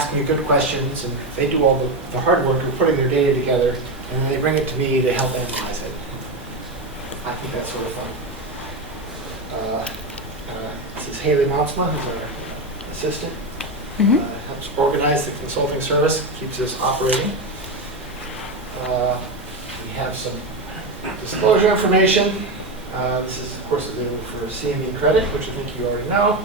ask me good questions, and they do all the hard work of putting their data together, and then they bring it to me to help analyze it. I think that's sort of fun. This is Haley Monsma, who's our assistant. Helps organize the consulting service, keeps us operating. We have some disclosure information. This is, of course, available for CME credit, which I think you already know.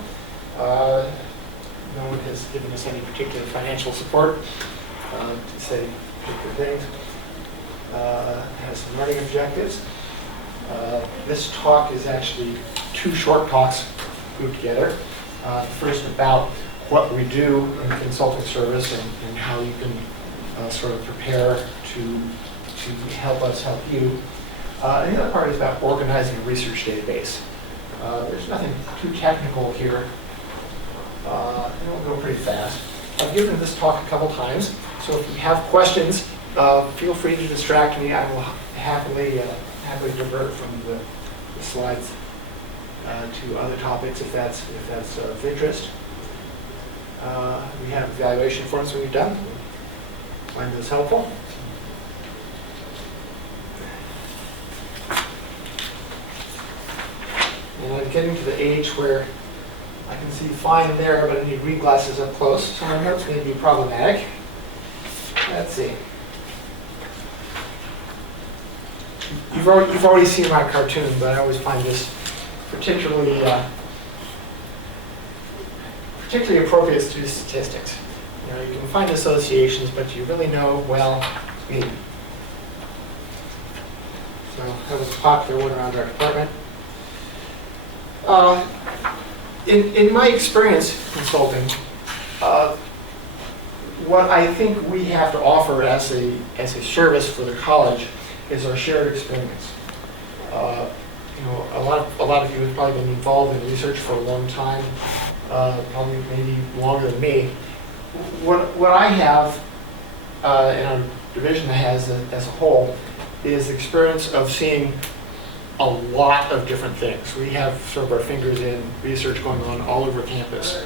No one has given us any particular financial support to say particular things. Has some learning objectives. This talk is actually 2 short talks grouped together. First about what we do in the consulting service and how you can sort of prepare to help us help you. And the other part is about organizing a research database. There's nothing too technical here. It'll go pretty fast. I've given this talk a couple times, so if you have questions, feel free to distract me. I will happily divert from the slides to other topics if that's of interest. We have evaluation forms when you're done. Find those helpful. And I'm getting to the age where I can see fine there, but I need read glasses up close, so my notes may be problematic. Let's see. You've already seen my cartoon, but I always find this particularly appropriate to do statistics. You know, you can find associations, but you really know, well, me. So that was a popular one around our department. In my experience consulting, what I think we have to offer as a service for the college is our shared experience. You know, a lot of you have probably been involved in research for a long time, probably maybe longer than me. What I have, and our division has as a whole, is the experience of seeing a lot of different things. We have sort of our fingers in research going on all over campus.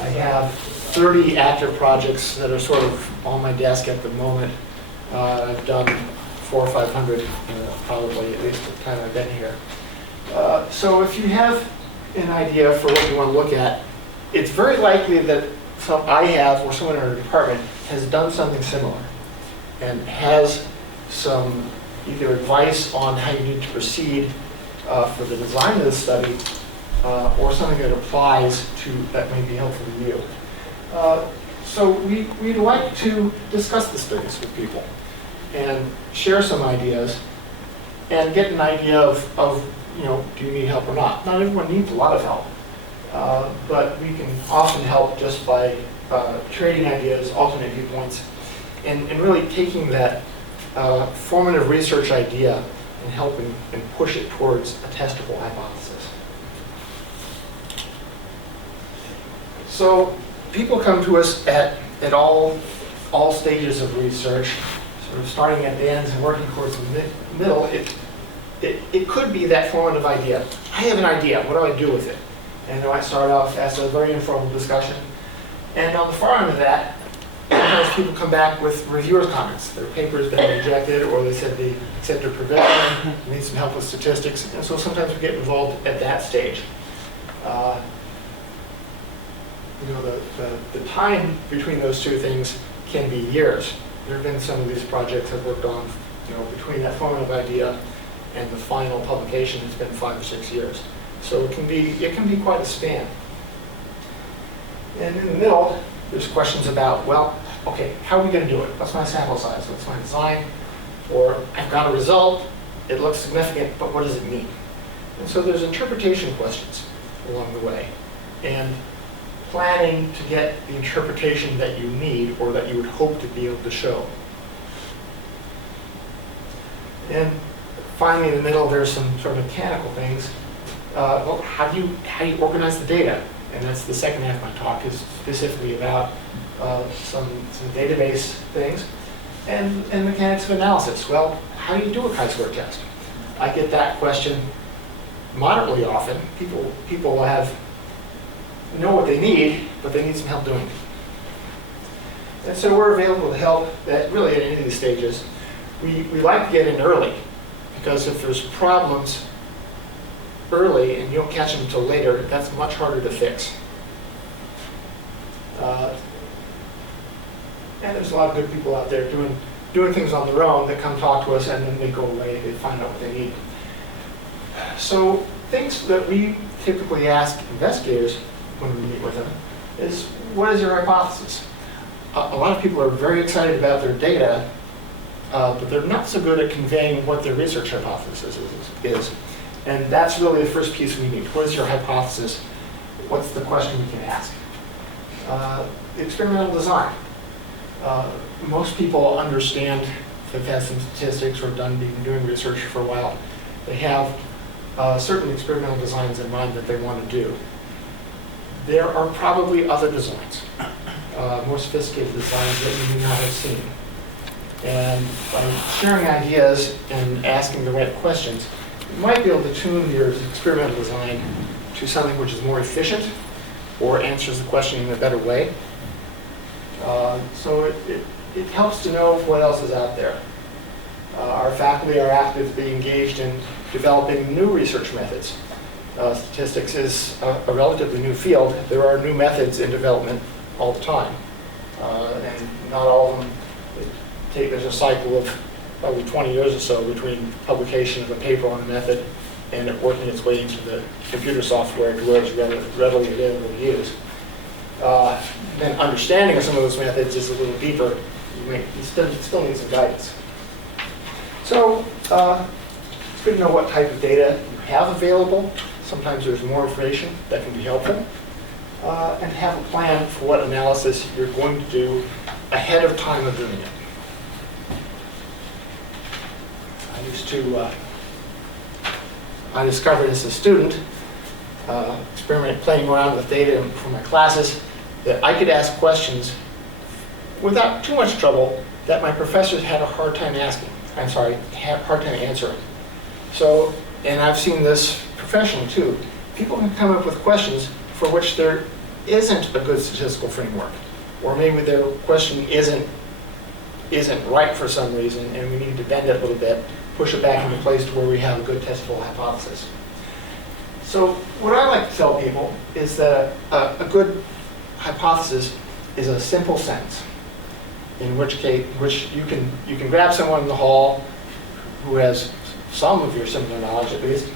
I have 30 active projects that are sort of on my desk at the moment. I've done 400 or 500, probably, at least at the time I've been here. So if you have an idea for what you want to look at, it's very likely that I have, or someone in our department, has done something similar and has some either advice on how you need to proceed for the design of the study, or something that applies to that may be helpful to you. So we'd like to discuss the studies with people and share some ideas and get an idea of you know, do you need help or not? Not everyone needs a lot of help, but we can often help just by trading ideas, alternate viewpoints, and really taking that formative research idea and helping and push it towards a testable hypothesis. So people come to us at all stages of research, sort of starting at the ends and working towards the middle. It could be that formative idea. I have an idea, what do I do with it? And I start off as a very informal discussion. And on the far end of that, sometimes people come back with reviewers' comments. Their paper's been rejected, or they said they accepted provision, need some help with statistics. And so sometimes we get involved at that stage. You know, the time between those two things can be years. There have been some of these projects I've worked on, you know, between that formative idea and the final publication, it's been 5 or 6 years. So it can be quite a span. And in the middle, there's questions about, well, okay, how are we going to do it? What's my sample size? What's my design? Or I've got a result, it looks significant, but what does it mean? And so there's interpretation questions along the way. And planning to get the interpretation that you need or that you would hope to be able to show. And finally, in the middle, there's some sort of mechanical things. Well, how do you organize the data? And that's the second half of my talk, is specifically about some database things and mechanics of analysis. Well, how do you do a chi-square test? I get that question moderately often. People know what they need, but they need some help doing it. And so we're available to help at really at any of these stages. We like to get in early, because if there's problems early and you don't catch them until later, that's much harder to fix. And there's a lot of good people out there doing things on their own that come talk to us, and then they go away, they find out what they need. So things that we typically ask investigators when we meet with them is, what is your hypothesis? A lot of people are very excited about their data, but they're not so good at conveying what their research hypothesis is. And that's really the first piece we need. What is your hypothesis? What's the question we can ask? Experimental design. Most people understand, if they've had some statistics or been doing research for a while, they have certain experimental designs in mind that they want to do. There are probably other designs, more sophisticated designs that you may not have seen. And by sharing ideas and asking the right questions, you might be able to tune your experimental design to something which is more efficient or answers the question in a better way. So it helps to know what else is out there. Our faculty are actively engaged in developing new research methods. Statistics is a relatively new field. There are new methods in development all the time. And not all of them, there's a cycle of probably 20 years or so between publication of a paper on a method and it working its way into the computer software to where it's readily available to use. Then understanding of some of those methods is a little deeper. You still need some guidance. So it's good to know what type of data you have available. Sometimes there's more information that can be helpful. And have a plan for what analysis you're going to do ahead of time of doing it. I discovered as a student, playing around with data from my classes, that I could ask questions without too much trouble that my professors had a hard time answering. So, and I've seen this professionally too. People can come up with questions for which there isn't a good statistical framework, or maybe their question isn't right for some reason, and we need to bend it a little bit, push it back into place to where we have a good testable hypothesis. So what I like to tell people is that a good hypothesis is a simple sentence, in which you can grab someone in the hall who has some of your similar knowledge at least,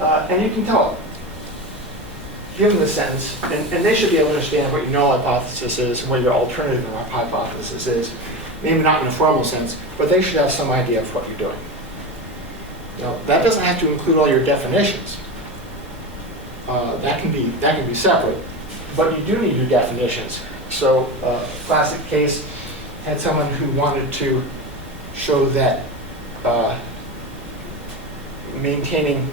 and you can tell them. Give them the sentence, and they should be able to understand what your null hypothesis is and what your alternative hypothesis is. Maybe not in a formal sense, but they should have some idea of what you're doing. Now, that doesn't have to include all your definitions. That can be separate, but you do need your definitions. So, classic case had someone who wanted to show that maintaining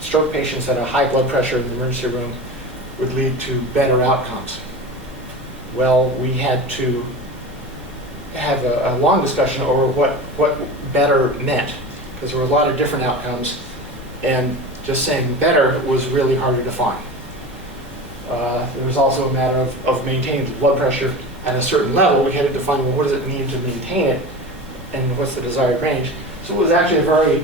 stroke patients at a high blood pressure in the emergency room would lead to better outcomes. Well, we had to have a long discussion over what better meant, because there were a lot of different outcomes, and just saying better was really hard to define. There was also a matter of maintaining the blood pressure at a certain level. We had to define, well, what does it mean to maintain it, and what's the desired range? So it was actually a very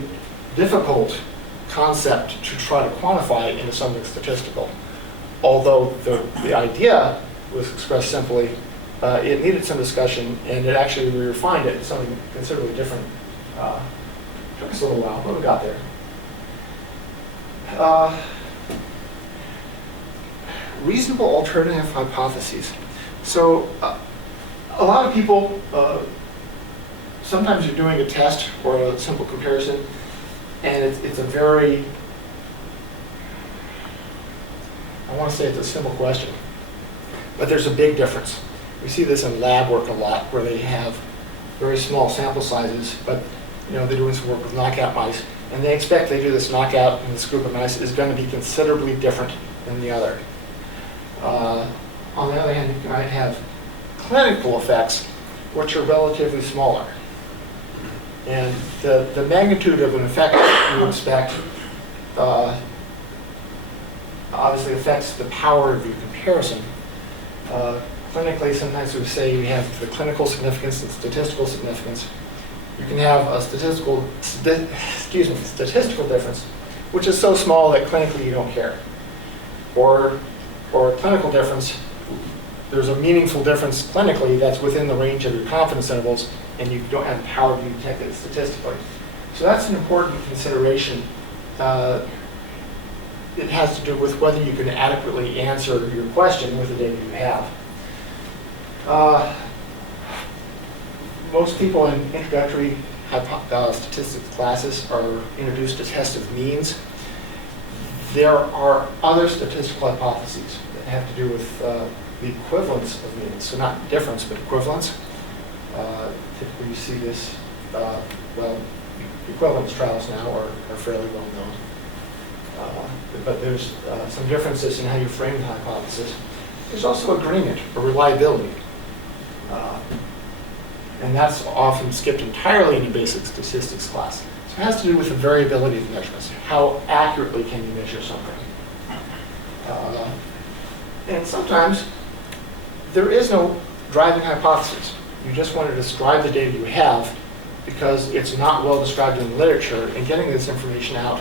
difficult concept to try to quantify into something statistical. Although the idea was expressed simply, it needed some discussion, and we refined it to something considerably different. Took us a little while, but we got there. Reasonable alternative hypotheses. So a lot of people, sometimes you're doing a test or a simple comparison, and it's a very, I want to say it's a simple question, but there's a big difference. We see this in lab work a lot, where they have very small sample sizes, but they're doing some work with knockout mice, and they expect they do this knockout in this group of mice is going to be considerably different than the other. On the other hand, you might have clinical effects, which are relatively smaller. And the magnitude of an effect you expect obviously affects the power of your comparison. clinically, sometimes we say you have the clinical significance and statistical significance. You can have a statistical difference, which is so small that clinically you don't care. Or a clinical difference, there's a meaningful difference clinically that's within the range of your confidence intervals, and you don't have the power to detect it statistically. So that's an important consideration. It has to do with whether you can adequately answer your question with the data you have. Most people in introductory statistics classes are introduced to test of means. There are other statistical hypotheses that have to do with the equivalence of means. So not difference, but equivalence. Typically you see this, well, equivalence trials now are fairly well known. But there's some differences in how you frame the hypothesis. There's also agreement or reliability. And that's often skipped entirely in the basic statistics class. So it has to do with the variability of measurements. How accurately can you measure something? And sometimes there is no driving hypothesis. You just want to describe the data you have because it's not well described in the literature, and getting this information out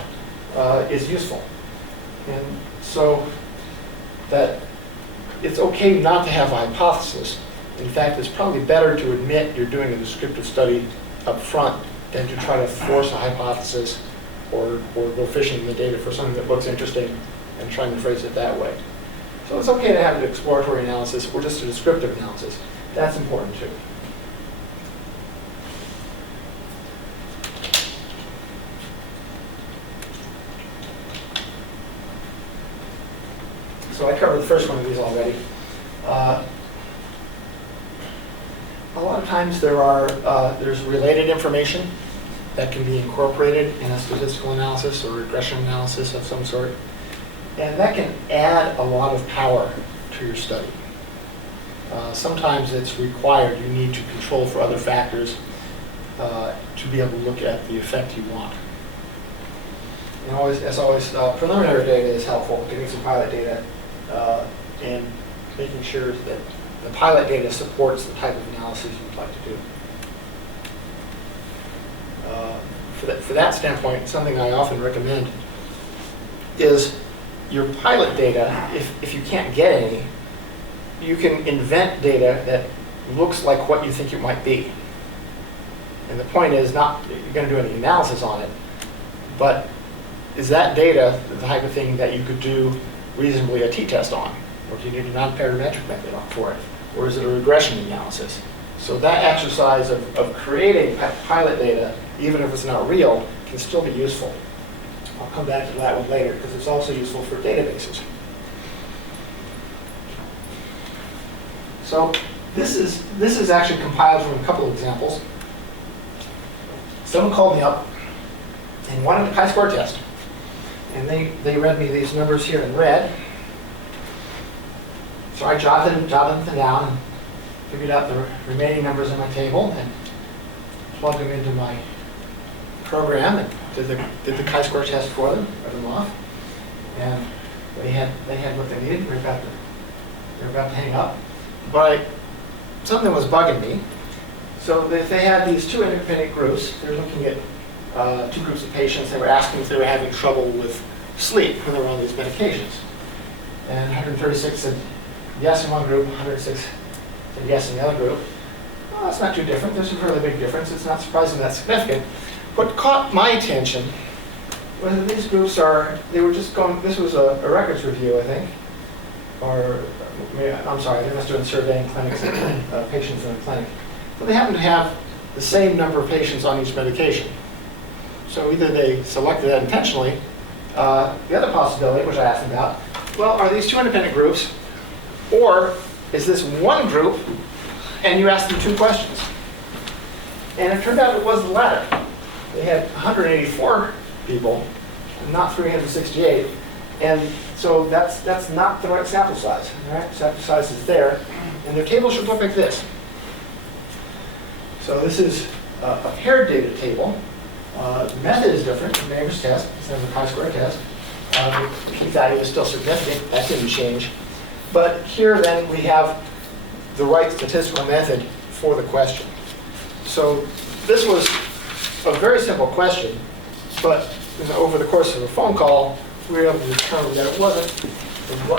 is useful. And so that it's okay not to have a hypothesis. In fact, it's probably better to admit you're doing a descriptive study up front than to try to force a hypothesis or go fishing in the data for something that looks interesting and trying to phrase it that way. So it's okay to have an exploratory analysis or just a descriptive analysis. That's important too. So I covered the first one of these already. A lot of times there's related information that can be incorporated in a statistical analysis or regression analysis of some sort. And that can add a lot of power to your study. Sometimes it's required. You need to control for other factors to be able to look at the effect you want. And as always, preliminary data is helpful, getting some pilot data and making sure that the pilot data supports the type of analysis you'd like to do. For that standpoint, something I often recommend is your pilot data, if you can't get any, you can invent data that looks like what you think it might be. And the point is not that you're going to do any analysis on it, but is that data the type of thing that you could do reasonably a t-test on? Or do you need a non-parametric method for it? Or is it a regression analysis? So that exercise of creating pilot data, even if it's not real, can still be useful. I'll come back to that one later because it's also useful for databases. So this is actually compiled from a couple of examples. Someone called me up and wanted a chi-square test. And they read me these numbers here in red. So I jotted them down and figured out the remaining numbers in my table and plugged them into my program and did the chi-square test for them, read them off. And they had what they needed. They were about to hang up. But something was bugging me. So they had these two independent groups. They were looking at two groups of patients. They were asking if they were having trouble with sleep when they were on these medications. And 136 said yes in one group, 106 said yes in the other group. Well, that's not too different. There's a fairly big difference. It's not surprisingly that significant. What caught my attention was that these groups they were just going, this was a records review, I think. Or, I'm sorry, they must have been surveying clinics, patients in the clinic. But they happen to have the same number of patients on each medication. So either they selected that intentionally. The other possibility, which I asked them about, well, are these two independent groups, or is this one group, and you asked them two questions? And it turned out it was the latter. They had 184 people, and not 368. And so that's not the right sample size. Right? Sample size is there, and their table should look like this. So this is a paired data table. The method is different from Neighbor's test instead of the chi-square test. The p-value is still significant. That didn't change. But here then we have the right statistical method for the question. So this was a very simple question, but over the course of a phone call, we were able to determine that it wasn't,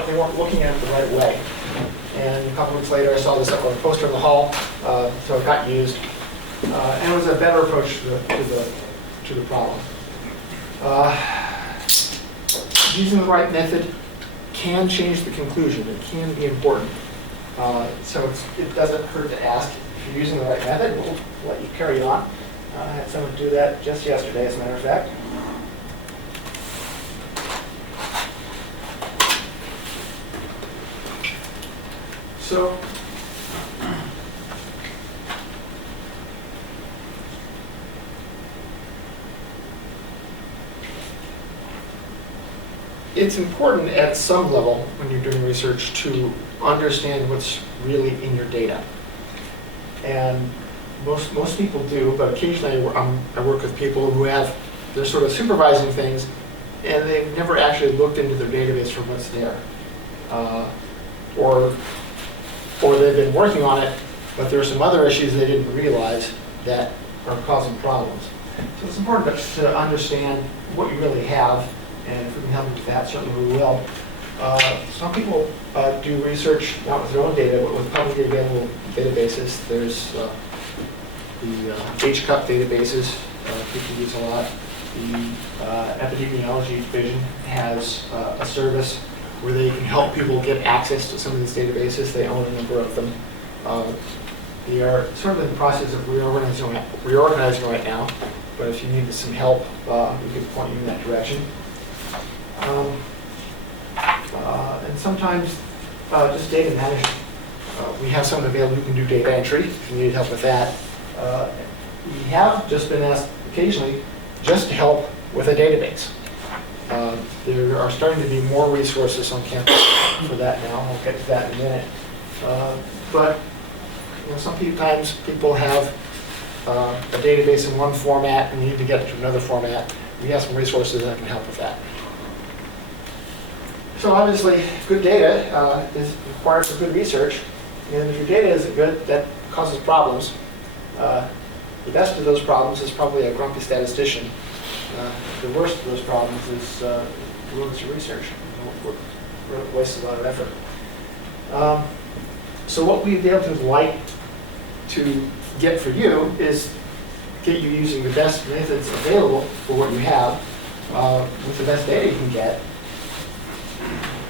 they weren't looking at it the right way. And a couple weeks later, I saw this up on a poster in the hall, so it got used. And it was a better approach to the problem. Using the right method can change the conclusion. It can be important. So it doesn't hurt to ask. If you're using the right method, we'll let you carry on. I had someone do that just yesterday, as a matter of fact. So, it's important at some level when you're doing research to understand what's really in your data. And most people do, but occasionally I work with people who they're sort of supervising things and they've never actually looked into their database for what's there. Or they've been working on it, but there are some other issues they didn't realize that are causing problems. So it's important to understand what you really have, and if we can help you with that, certainly we will. Some people do research not with their own data, but with publicly available databases. There's the HCUP databases people use a lot. The epidemiology division has a service where they can help people get access to some of these databases. They own a number of them. They are sort of in the process of reorganizing right now, but if you needed some help, we could point you in that direction. And sometimes just data management. We have someone available who can do data entry if you need help with that. We have just been asked occasionally just to help with a database. There are starting to be more resources on campus for that now. I'll get to that in a minute. But sometimes people have a database in one format and need to get it to another format. We have some resources that can help with that. So obviously, good data is required for good research. And if your data isn't good, that causes problems. The best of those problems is probably a grumpy statistician. The worst of those problems is ruins your research. Wastes a lot of effort. So what we'd be able to like to get for you is get you using the best methods available for what you have with the best data you can get.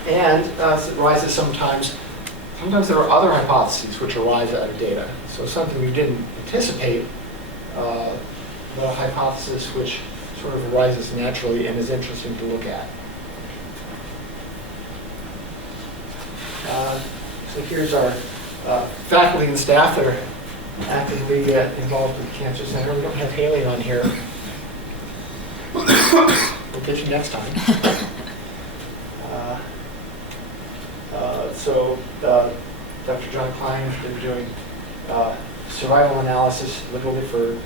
And it arises sometimes there are other hypotheses which arise out of data. So something you didn't anticipate, but a hypothesis which sort of arises naturally and is interesting to look at. So here's our faculty and staff that are actively involved with the Cancer Center. We don't have Haley on here. We'll get you next time. So Dr. John Klein has been doing survival analysis literally for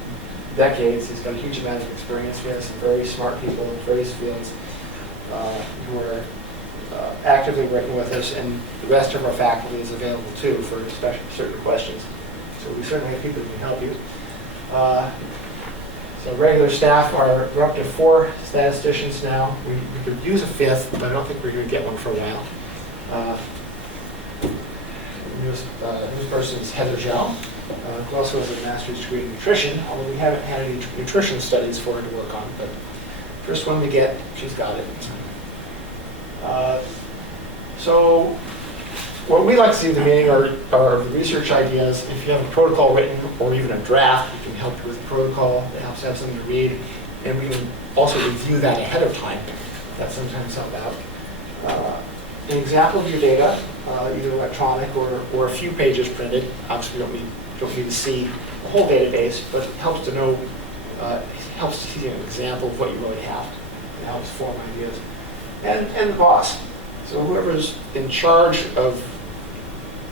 decades. He's got a huge amount of experience. We have some very smart people in various fields who are actively working with us, and the rest of our faculty is available too for certain questions. So we certainly have people who can help you. So regular staff we're up to 4 statisticians now. We could use a 5th, but I don't think we're going to get one for a while. This person is Heather Zhao, who also has a master's degree in nutrition, although we haven't had any nutrition studies for her to work on. But first one we get, she's got it. So what we like to see in the meeting are the research ideas. If you have a protocol written or even a draft, we can help you with the protocol. It helps to have something to read. And we can also review that ahead of time. That sometimes helps out. An example of your data, either electronic or a few pages printed. Obviously, we don't need to see the whole database, but it helps to know, helps to see an example of what you really have. It helps form ideas. And the boss. So whoever's in charge of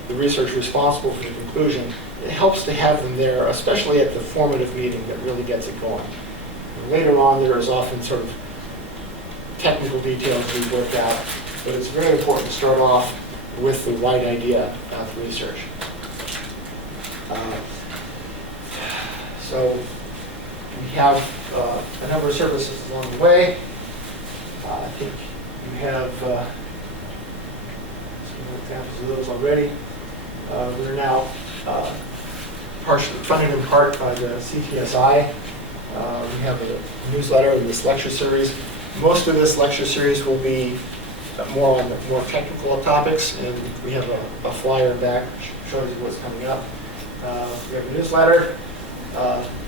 the research responsible for the conclusion, it helps to have them there, especially at the formative meeting that really gets it going. And later on, there is often sort of technical details to be worked out, but it's very important to start off with the right idea for research. Uh, So we have a number of services along the way. I think you have some examples of those already. We're now partially funded in part by the CTSI. We have a newsletter and this lecture series. Most of this lecture series will be more on the more technical topics, and we have a flyer back which shows you what's coming up. We have a newsletter.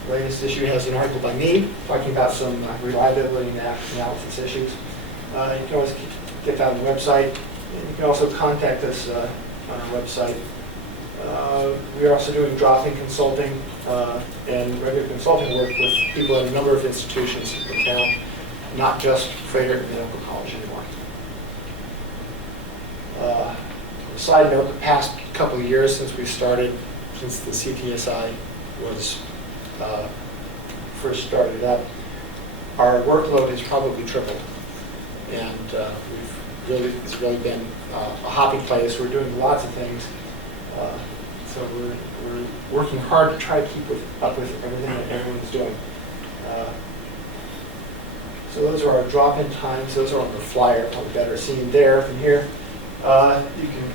Latest issue has an article by me talking about some reliability and analysis issues. You can always get that on the website. And you can also contact us on our website. We are also doing drop-in consulting and regular consulting work with people at a number of institutions in town, not just Frederick Medical College anymore. Side note, the past couple of years since we started, since the CTSI was first started up, our workload has probably tripled, and it's really been a happy place. We're doing lots of things, so we're working hard to try to keep up with everything that everyone's doing. So those are our drop-in times. Those are on the flyer, probably better seen there than here. You can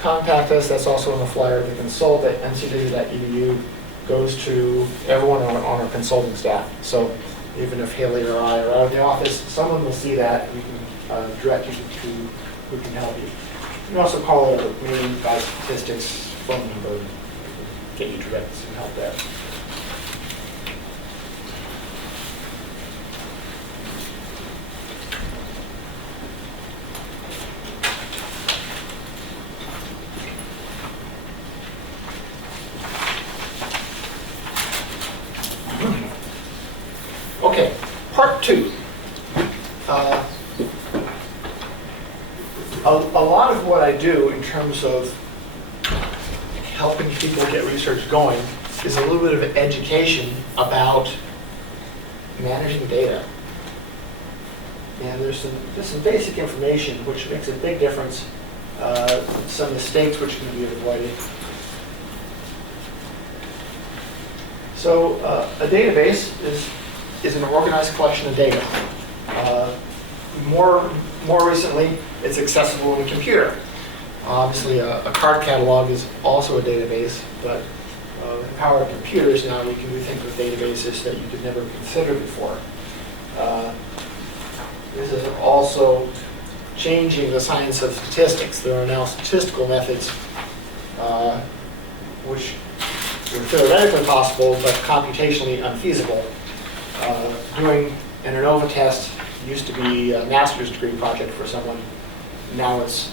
contact us. That's also on the flyer. The consult at ncw.edu goes to everyone on our consulting staff. So even if Haley or I are out of the office, someone will see that, and we can direct you to who can help you. You can also call the main biostatistics phone number and get you directed some help there. Okay, part two. A lot of what I do in terms of helping people get research going is a little bit of education about managing data. And there's some basic information which makes a big difference, some mistakes which can be avoided. So a database is an organized collection of data. More recently, it's accessible in a computer. Obviously, a card catalog is also a database, but with the power of computers now, we can do things with databases that you could never consider before. This is also changing the science of statistics. There are now statistical methods which were theoretically possible, but computationally unfeasible. Doing an ANOVA test used to be a master's degree project for someone. Now it's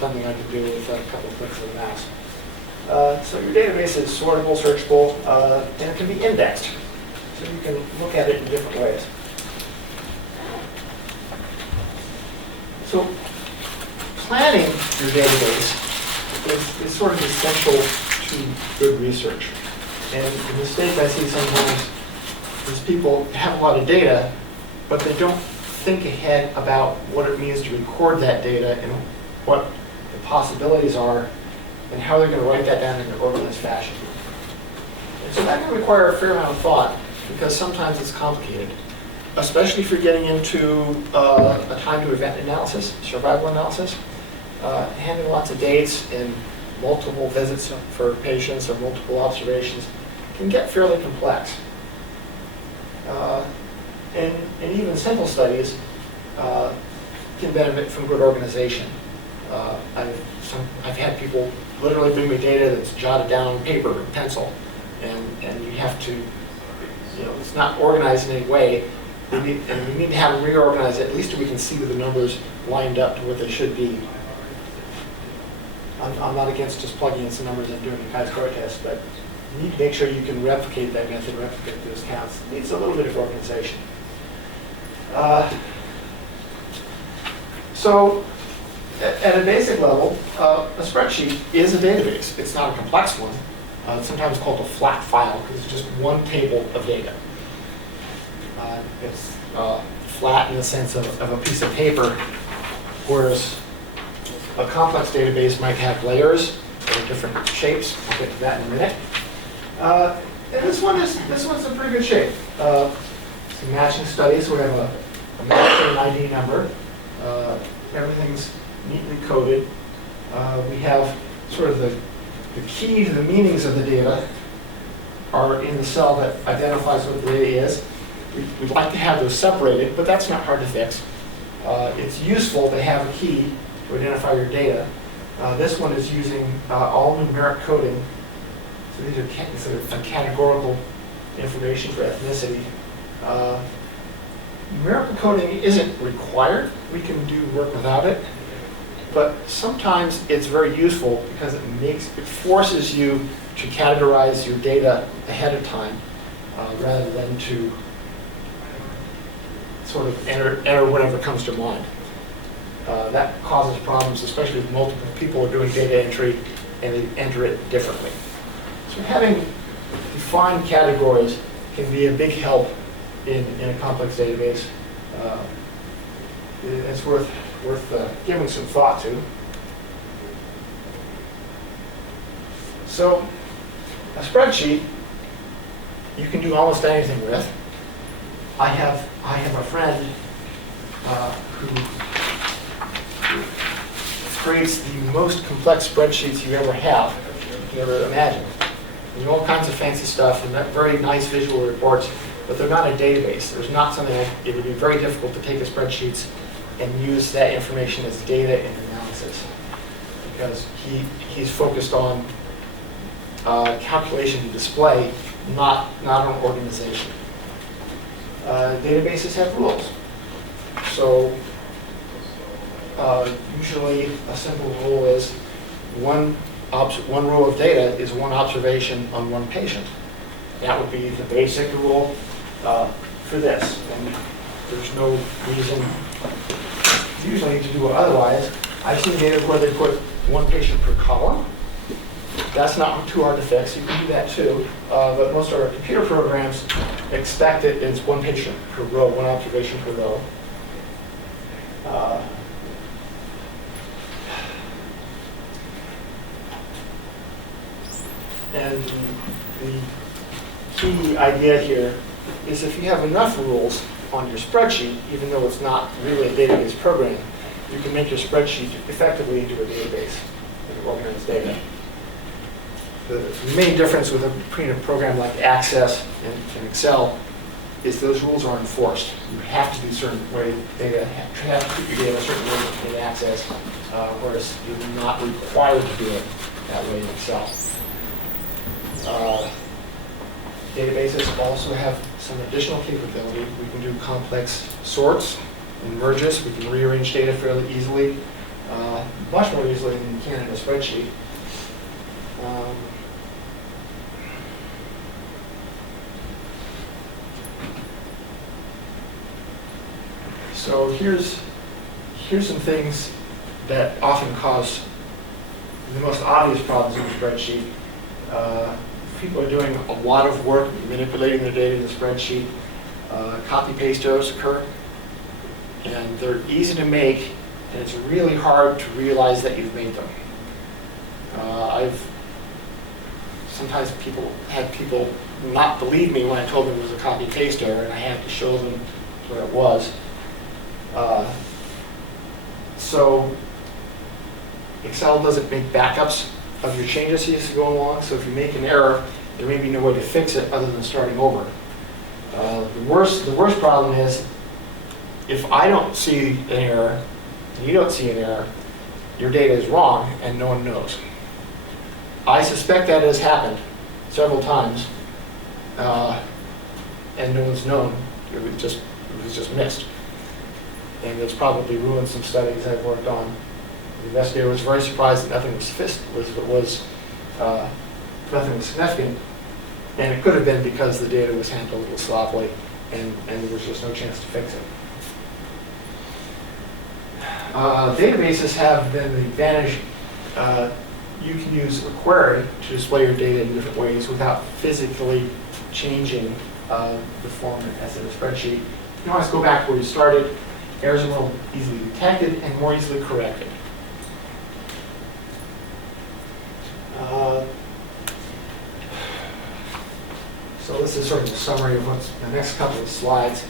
something I can do with a couple of clicks of the mouse. So your database is sortable, searchable, and it can be indexed. So you can look at it in different ways. So planning your database is sort of essential to good research. And the mistake I see sometimes is people have a lot of data, but they don't think ahead about what it means to record that data and what the possibilities are and how they're going to write that down in an organized fashion. And so that can require a fair amount of thought because sometimes it's complicated, especially if you're getting into a time to event analysis, survival analysis. Handling lots of dates and multiple visits for patients or multiple observations can get fairly complex. And even simple studies can benefit from good organization. I've had people literally bring me data that's jotted down on paper and pencil, and you have to, it's not organized in any way. We need to have them reorganized at least so we can see the numbers lined up to what they should be. I'm not against just plugging in some numbers and doing a chi-square test, but you need to make sure you can replicate that method, replicate those counts. It needs a little bit of organization. So at a basic level, a spreadsheet is a database. It's not a complex one. It's sometimes called a flat file because it's just one table of data. It's flat in the sense of a piece of paper, whereas a complex database might have layers or are different shapes. I'll get to that in a minute. And this one's in pretty good shape. Some matching studies. We have a matching ID number. Everything's neatly coded. We have sort of the key to the meanings of the data are in the cell that identifies what the data is. We'd like to have those separated, but that's not hard to fix. It's useful to have a key to identify your data. This one is using all numeric coding. So these are sort of categorical information for ethnicity. Numerical coding isn't required. We can do work without it. But sometimes it's very useful because it forces you to categorize your data ahead of time rather than to sort of enter whatever comes to mind. That causes problems, especially if multiple people are doing data entry and they enter it differently. So having defined categories can be a big help in a complex database. It's worth giving some thought to. So a spreadsheet you can do almost anything with. I have a friend who creates the most complex spreadsheets you ever imagine. There's all kinds of fancy stuff and very nice visual reports, but they're not a database. There's not something that it would be very difficult to take the spreadsheets and use that information as data in analysis, because he's focused on calculation and display, not on organization. Databases have rules. So usually a simple rule is one row of data is one observation on one patient. That would be the basic rule for this. And there's no reason usually to do it otherwise. I've seen data where they put one patient per column. That's not too hard to fix. You can do that too. But most of our computer programs expect it as one patient per row, one observation per row. And the key idea here is if you have enough rules on your spreadsheet, even though it's not really a database program, you can make your spreadsheet effectively into a database and organize data. The main difference with a program like Access and Excel is those rules are enforced. You have to do certain way data, have to keep your data a certain way in Access, whereas you're not required to do it that way in Excel. Databases also have some additional capability. We can do complex sorts and merges. We can rearrange data fairly easily, much more easily than you can in a spreadsheet. So here's some things that often cause the most obvious problems in a spreadsheet. People are doing a lot of work manipulating their data in the spreadsheet. Copy-paste errors occur, and they're easy to make, and it's really hard to realize that you've made them. Sometimes had people not believe me when I told them it was a copy-paste error, and I had to show them what it was. So Excel doesn't make backups of your changes as you go along, so if you make an error, there may be no way to fix it other than starting over. The worst problem is if I don't see an error, and you don't see an error, your data is wrong and no one knows. I suspect that has happened several times, and no one's known. It was just missed. And it's probably ruined some studies I've worked on. The investigator was very surprised that nothing was significant, and it could have been because the data was handled a little sloppily, and there was just no chance to fix it. Databases have then the advantage you can use a query to display your data in different ways without physically changing the format as in a spreadsheet. You can always go back to where you started. Errors are more easily detected and more easily corrected. So this is sort of a summary of what's the next couple of slides.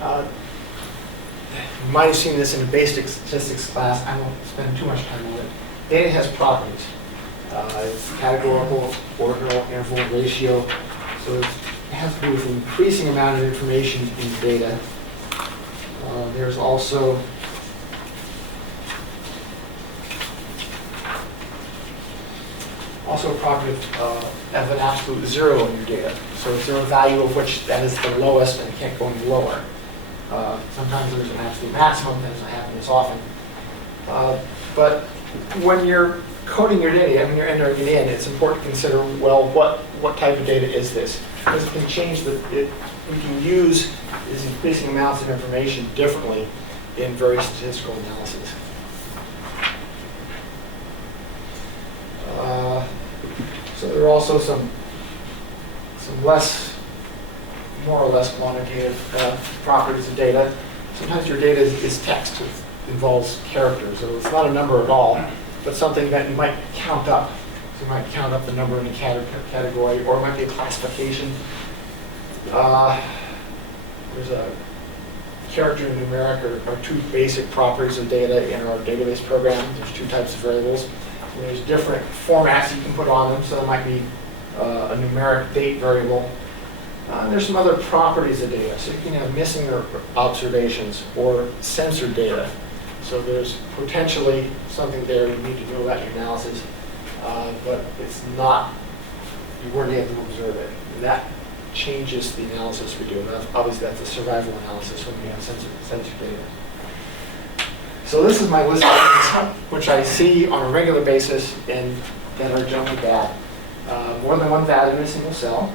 You might have seen this in a basic statistics class. I won't spend too much time on it. Data has properties. It's categorical, ordinal, interval, ratio. So it has to do with an increasing amount of information in data. There's also a property of an absolute zero in your data. So it's zero value of which that is the lowest and it can't go any lower. Sometimes there's an absolute maximum, that doesn't happen as often. But when you're coding your data, when you're entering it in, it's important to consider, well, what type of data is this? Because it can change we can use these increasing amounts of information differently in various statistical analyses. So there are also some more or less quantitative properties of data. Sometimes your data is text. It involves characters. So it's not a number at all, but something that you might count up. So you might count up the number in a category, or it might be a classification. There's a character and numeric are two basic properties of data in our database program. There's two types of variables. And there's different formats you can put on them. So there might be a numeric date variable. There's some other properties of data. So you can have missing observations or censored data. So there's potentially something there you need to know about your analysis, but it's not, you weren't able to observe it. And that changes the analysis we do. And obviously that's a survival analysis when we have censored data. So this is my list of things which I see on a regular basis and that are generally bad. More than one value in a single cell.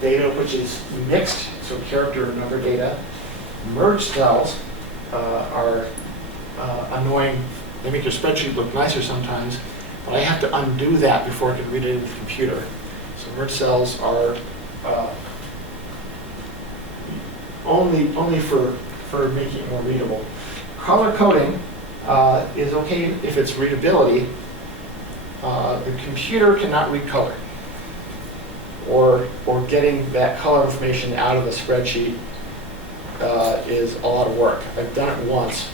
Data which is mixed, so character or number data. Merged cells are annoying. They make your spreadsheet look nicer sometimes, but I have to undo that before I can read it in the computer. So merged cells are only for making it more readable. Color coding is okay if it's readability. The computer cannot read color. Or getting that color information out of a spreadsheet is a lot of work. I've done it once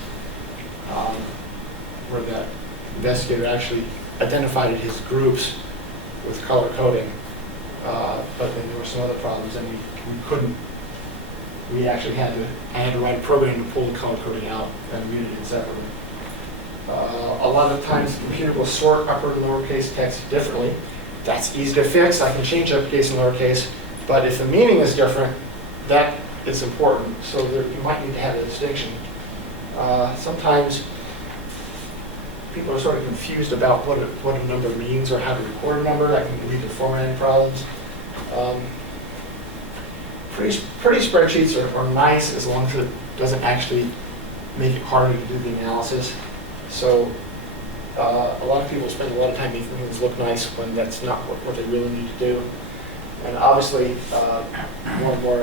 where that investigator actually identified his groups with color coding, but then there were some other problems and we couldn't. I had to write a program to pull the color coding out and read it in separately. A lot of times the computer will sort upper and lowercase text differently. That's easy to fix. I can change uppercase and lowercase, but if the meaning is different, that is important. So you might need to have a distinction. Sometimes people are sort of confused about what a number means or how to record a number. That can lead to formatting problems. Pretty spreadsheets are nice as long as it doesn't actually make it harder to do the analysis. So a lot of people spend a lot of time making things look nice when that's not what they really need to do. And obviously, more and more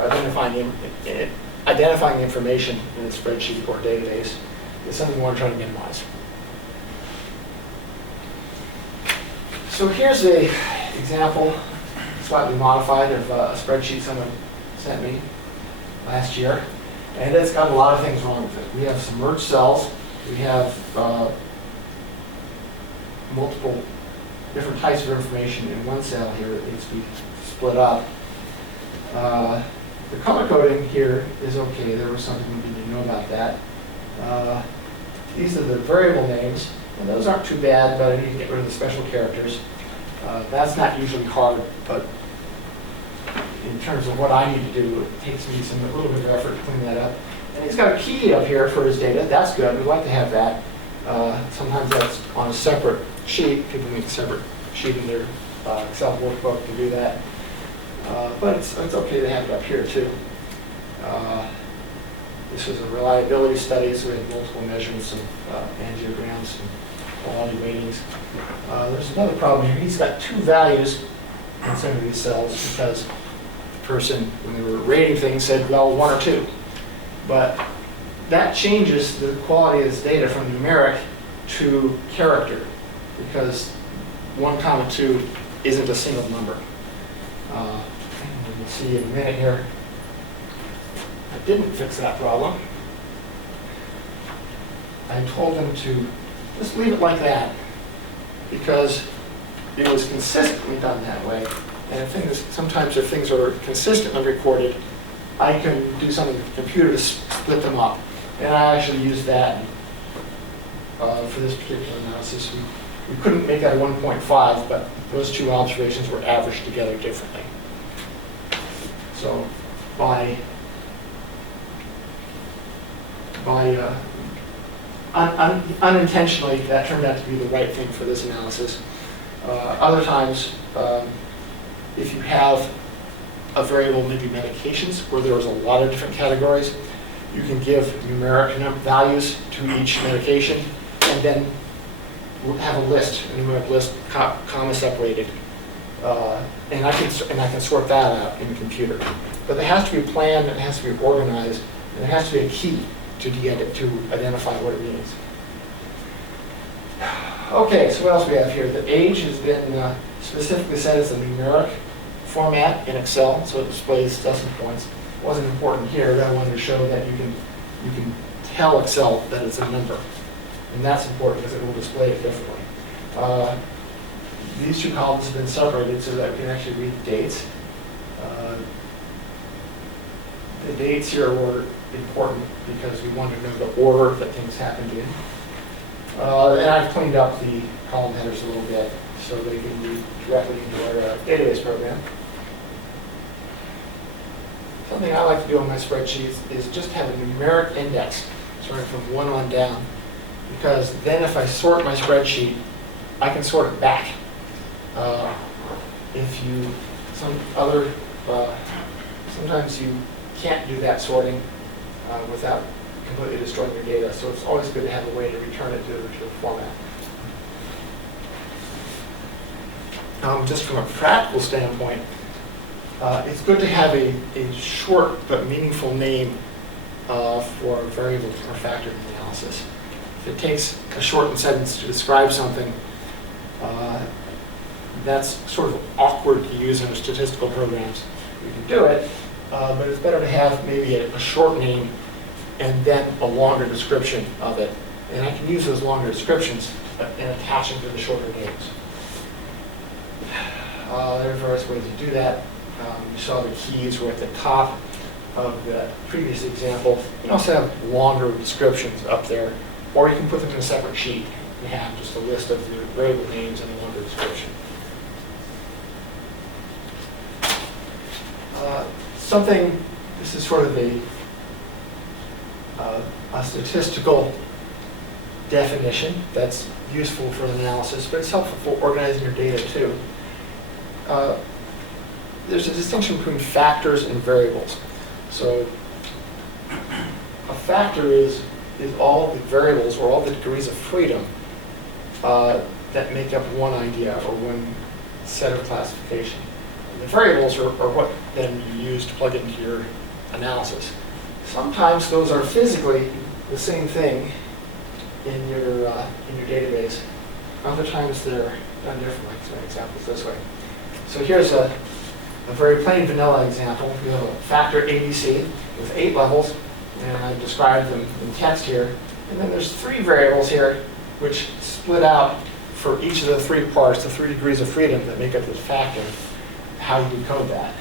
identifying information in a spreadsheet or database is something we want to try to minimize. So here's an example, slightly modified, of a spreadsheet someone sent me last year. And it's got a lot of things wrong with it. We have some merged cells. We have multiple different types of information in one cell here that needs to be split up. The color coding here is okay. There was something we need to know about that. These are the variable names, and those aren't too bad, but I need to get rid of the special characters. That's not usually hard, but in terms of what I need to do, it takes me a little bit of effort to clean that up. And he's got a key up here for his data. That's good. We'd like to have that. Sometimes that's on a separate sheet. People need a separate sheet in their Excel workbook to do that. But it's okay to have it up here too. This is a reliability study, so we have multiple measurements of angiograms and quality ratings. There's another problem here. He's got two values in some of these cells because the person, when they were rating things, said, well, 1 or 2. But that changes the quality of this data from numeric to character, because 1, 2 isn't a single number. We'll see in a minute here. I didn't fix that problem. I told them to just leave it like that because it was consistently done that way. And sometimes if things are consistently recorded, I can do something with the computer to split them up. And I actually used that for this particular analysis. We couldn't make that a 1.5, but those two observations were averaged together differently. So unintentionally, that turned out to be the right thing for this analysis. Other times, if you have a variable, maybe medications, where there was a lot of different categories, you can give numeric values to each medication, and then have a list, a numeric list, comma separated, and I can sort that out in the computer. But it has to be planned, and it has to be organized, and there has to be a key to get it to identify what it means. Okay, so what else we have here? The age has been specifically set as a numeric format in Excel, so it displays decimal points. It wasn't important here, but I wanted to show that you can tell Excel that it's a number. And that's important because it will display it differently. These two columns have been separated so that we can actually read the dates. The dates here were important because we want to know the order that things happened in. And I've cleaned up the column headers a little bit so they can read directly into our database program. Something I like to do on my spreadsheets is just have a numeric index, starting from 1 on down, because then if I sort my spreadsheet, I can sort it back. Sometimes you can't do that sorting without completely destroying your data, so it's always good to have a way to return it to the format. Just from a practical standpoint, it's good to have a short but meaningful name for a variable or factor analysis. If it takes a shortened sentence to describe something, that's sort of awkward to use in our statistical programs. We can do it, but it's better to have maybe a short name and then a longer description of it. And I can use those longer descriptions and attach them to the shorter names. There are various ways to do that. You saw the keys were at the top of the previous example. You can also have longer descriptions up there, or you can put them in a separate sheet and have just a list of the variable names and a longer description. This is sort of a statistical definition that's useful for analysis, but it's helpful for organizing your data too. There's a distinction between factors and variables. So a factor is all the variables or all the degrees of freedom that make up one idea or one set of classification. And the variables are what then you use to plug into your analysis. Sometimes those are physically the same thing in your database. Other times they're done differently. So an example is this way. So here's a very plain vanilla example. We have a factor ABC with 8 levels, and I described them in text here. And then there's 3 variables here which split out for each of the 3 parts, the 3 degrees of freedom that make up this factor, how you decode that.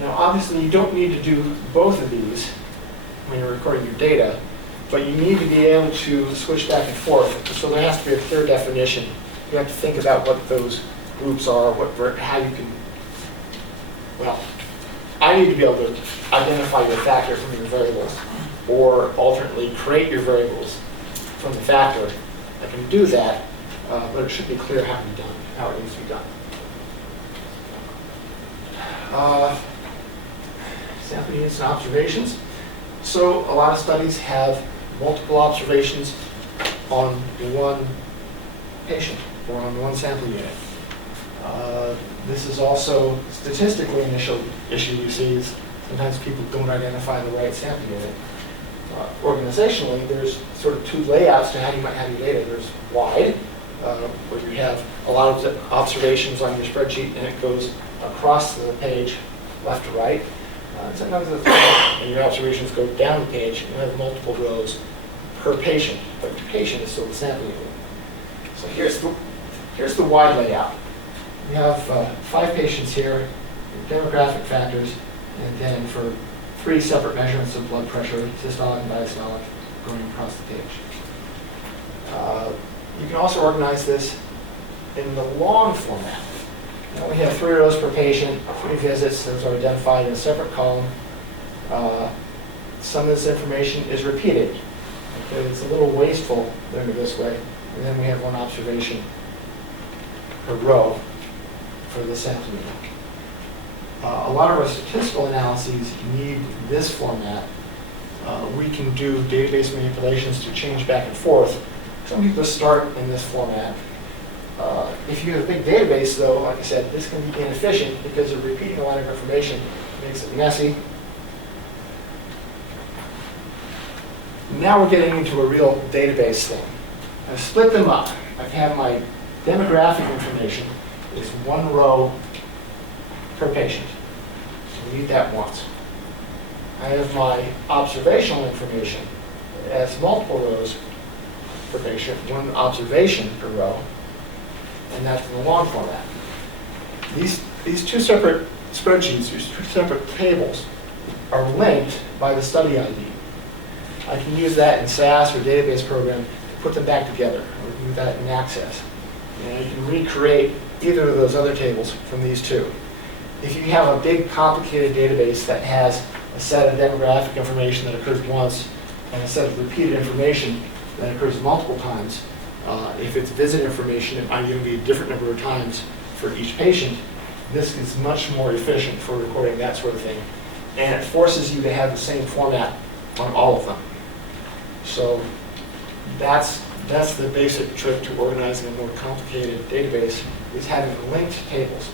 Now obviously you don't need to do both of these when you're recording your data, but you need to be able to switch back and forth. So there has to be a clear definition. You have to think about what those groups are, how you can, well, I need to be able to identify your factor from your variables, or alternately create your variables from the factor. I can do that, but it should be clear how it needs to be done. Sample units and observations. So a lot of studies have multiple observations on one patient or on one sample unit. This is also statistically an issue you see is sometimes people don't identify the right sample unit. Organizationally, there's sort of 2 layouts to how you might have your data. There's wide, where you have a lot of observations on your spreadsheet and it goes across the page, left to right. Sometimes and your observations go down the page and you have multiple rows per patient, but your patient is still the sample unit. So here's the wide layout. We have 5 patients here, demographic factors, and then for 3 separate measurements of blood pressure, systolic and diastolic, going across the page. You can also organize this in the long format. Now we have 3 rows per patient, 3 visits, those are identified in a separate column. Some of this information is repeated. Okay, it's a little wasteful doing it this way. And then we have 1 observation per row for the sample unit. A lot of our statistical analyses need this format. We can do database manipulations to change back and forth. Some people start in this format. If you have a big database, though, like I said, this can be inefficient because of repeating a lot of information makes it messy. Now we're getting into a real database thing. I've split them up. I have my demographic information is 1 row per patient. So we need that once. I have my observational information as multiple rows per patient, 1 observation per row, and that's in the long format. These 2 separate spreadsheets, these 2 separate tables, are linked by the study ID. I can use that in SAS or database program to put them back together, or do that in Access. And you can recreate either of those other tables from these 2. If you have a big, complicated database that has a set of demographic information that occurs once and a set of repeated information that occurs multiple times, if it's visit information, it might even be a different number of times for each patient. This is much more efficient for recording that sort of thing. And it forces you to have the same format on all of them. So that's the basic trick to organizing a more complicated database, is having linked tables.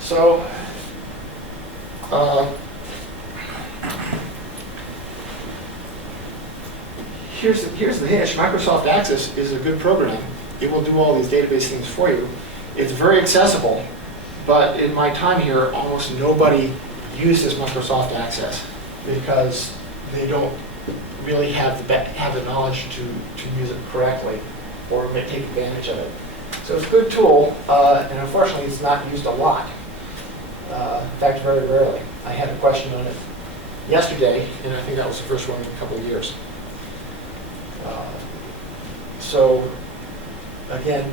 So here's the hitch. Microsoft Access is a good program. It will do all these database things for you. It's very accessible, but in my time here, almost nobody uses Microsoft Access because they don't really have the knowledge to use it correctly or may take advantage of it. So it's a good tool, and unfortunately, it's not used a lot. In fact, very rarely. I had a question on it yesterday, and I think that was the first one in a couple of years. So again,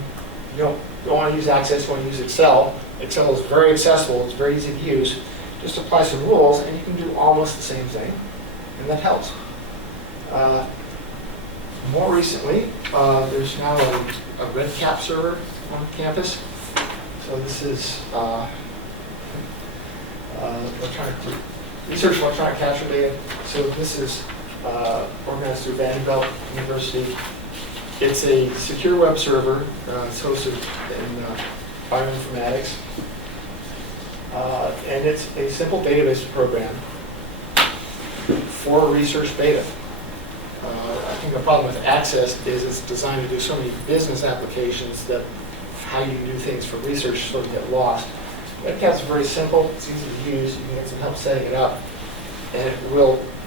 you don't want to use Access, you want to use Excel. Excel is very accessible, it's very easy to use. Just apply some rules and you can do almost the same thing, and that helps. More recently, there's now a RedCap server on campus. So this is research electronic capture data. So this is organized through Vanderbilt University. It's a secure web server. It's hosted in bioinformatics. And it's a simple database program for research data. I think the problem with Access is it's designed to do so many business applications that how you do things for research sort of get lost. RedCap's very simple, it's easy to use, you can get some help setting it up, and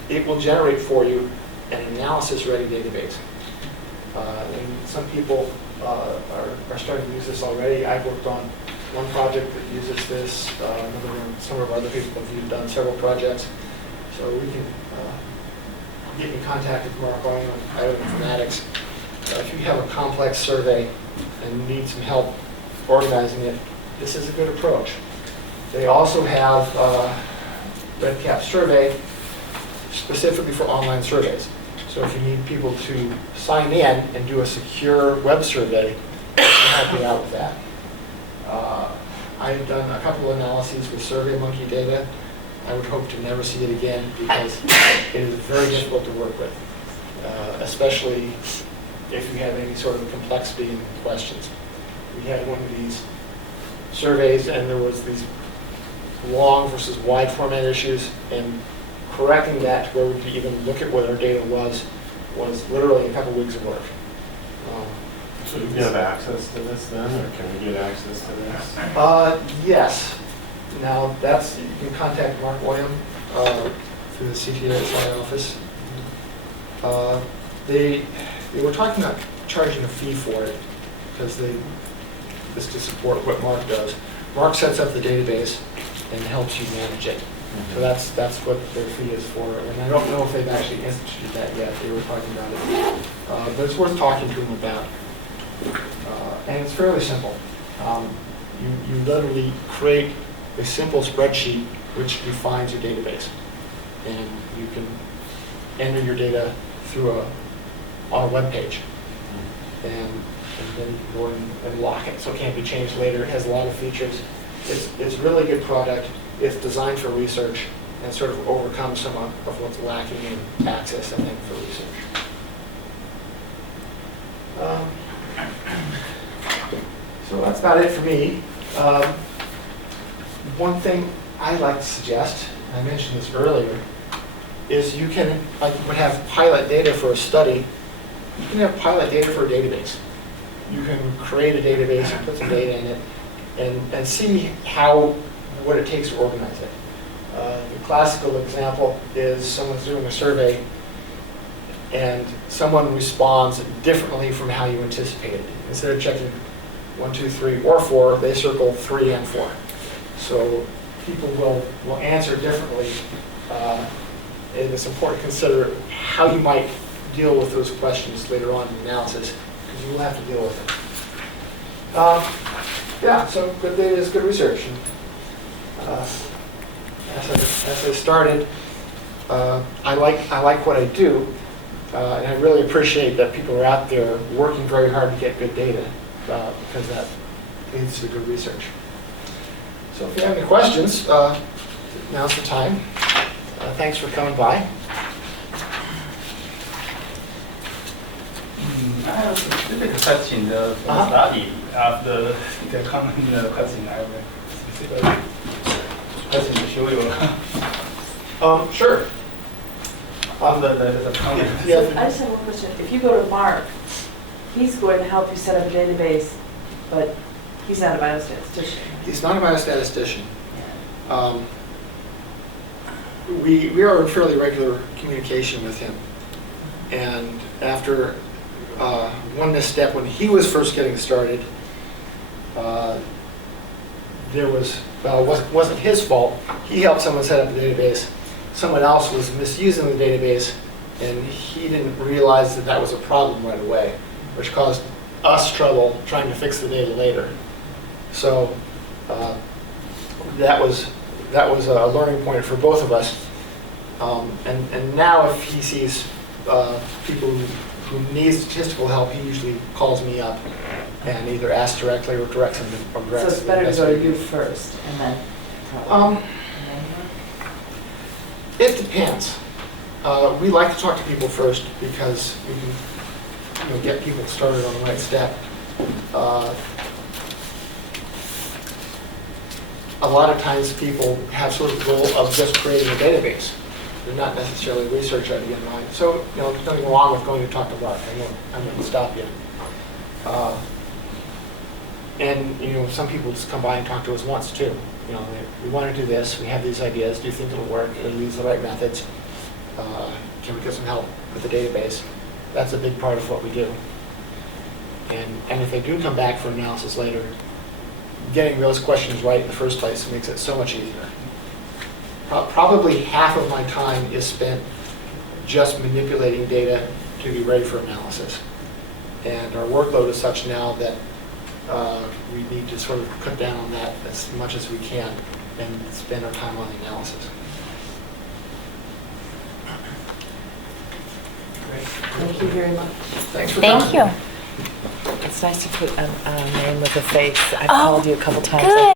it will generate for you an analysis-ready database. And some people are starting to use this already. I've worked on one project that uses this. Some of our other people have done several projects. So we can get in contact with Mark on bioinformatics. If you have a complex survey and need some help organizing it, this is a good approach. They also have RedCap Survey specifically for online surveys. So if you need people to sign in and do a secure web survey, we can help you out with that. I've done a couple of analyses with SurveyMonkey data. I would hope to never see it again because it is very difficult to work with, especially if you have any sort of complexity in questions. We had one of these surveys and there was these long versus wide format issues, and correcting that to where we could even look at what our data was literally a couple weeks of work. So do we have access to this then, or can we get access to this? Yes. Now, you can contact Mark William through the CTSI office. They were talking about charging a fee for it because this to support what Mark does. Mark sets up the database and helps you manage it. So that's what their fee is for. And I don't know if they've actually instituted that yet. They were talking about it. But it's worth talking to them about. And it's fairly simple. You literally create a simple spreadsheet which defines your database. And you can enter your data through on a web page. And then you can go and lock it so it can't be changed later. It has a lot of features. It's a really good product. It's designed for research and sort of overcomes some of what's lacking in access, I think, for research. So that's about it for me. One thing I'd like to suggest, I mentioned this earlier, is you can, like you would have pilot data for a study, you can have pilot data for a database. You can create a database and put some data in it and see what it takes to organize it. The classical example is someone's doing a survey and someone responds differently from how you anticipated. Instead of checking 1, 2, 3, or 4, they circle 3 and 4. So people will answer differently. And it's important to consider how you might deal with those questions later on in the analysis, because you will have to deal with it. Yeah, so good data is good research. As I started, I like what I do, and I really appreciate that people are out there working very hard to get good data, because that leads to good research. So if you have any questions, now's the time. Thanks for coming by. I have a specific question from the study. After the common question, I have a specific question to show you. Sure. The comment. Yeah. I just have one question. If you go to Mark, he's going to help you set up a database, but he's not a biostatistician. He's not a biostatistician. We are in fairly regular communication with him. And after one misstep when he was first getting started, there was, well, it wasn't his fault. He helped someone set up a database. Someone else was misusing the database, and he didn't realize that that was a problem right away, which caused us trouble trying to fix the data later. So that was a learning point for both of us. And now if he sees people who need statistical help, he usually calls me up and either asks directly or directs them to, or directs So it's better to go to you first and then probably. It depends. We like to talk to people first because we can get people started on the right step. A lot of times people have sort of the goal of just creating a database. They're not necessarily research idea in mind. So, there's nothing wrong with going to talk to Mark. I won't stop you. And, some people just come by and talk to us once too. We want to do this. We have these ideas. Do you think it'll work? Will we use the right methods? Can we get some help with the database? That's a big part of what we do. And if they do come back for analysis later, getting those questions right in the first place makes it so much easier. Probably half of my time is spent just manipulating data to be ready for analysis. And our workload is such now that we need to sort of cut down on that as much as we can and spend our time on the analysis. Great. Thank you very much. Thanks for Thank coming. you. It's nice to put a name with a face. I've Oh, called you a couple times. good.